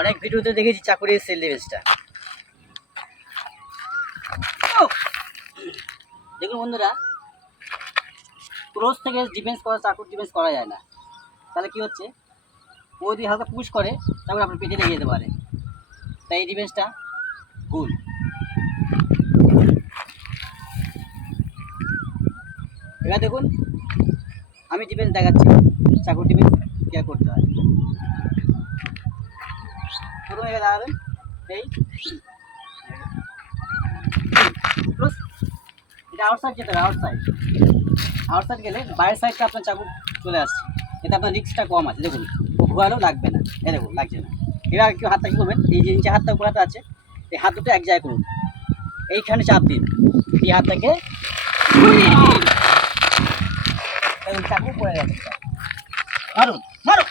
অনেক ভিডিওতে দেখেছি চাকুরির সেল ডিফেন্সটা। দেখুন বন্ধুরা, ক্লোজ থেকে ডিফেন্স করা, চাকুর ডিফেন্স করা যায় না। তাহলে কি হচ্ছে, ও যদি হালকা পুশ করে তারপরে আপনার পেটে লেগে যেতে পারে। তাই এই ডিফেন্সটা ভুল। এবার দেখুন আমি ডিফেন্স দেখাচ্ছি, চাকুর ডিফেন্স কেয়ার করতে হয়। প্রথমে এবার দাঁড়াবেন, এই ক্লোজ, এটা আউটসাইড যেতে হবে, আউটসাইড গেলে বাইরের সাইডটা আপনার চাকু চলে আসছে, এতে আপনার রিস্কটা কম আছে। দেখুন ও ঘোরালেও লাগবে না, দেখুন লাগছে না। এবার একটু হাতটা কী করবেন, এই যে নিচে হাতটা ঘোরাতে আছে, এই হাত দুটো এক জায়গায় করুন, এইখানে চাপ দিন, এই হাতটাকে চাকু পড়ে গেছে, মারুন মারুন।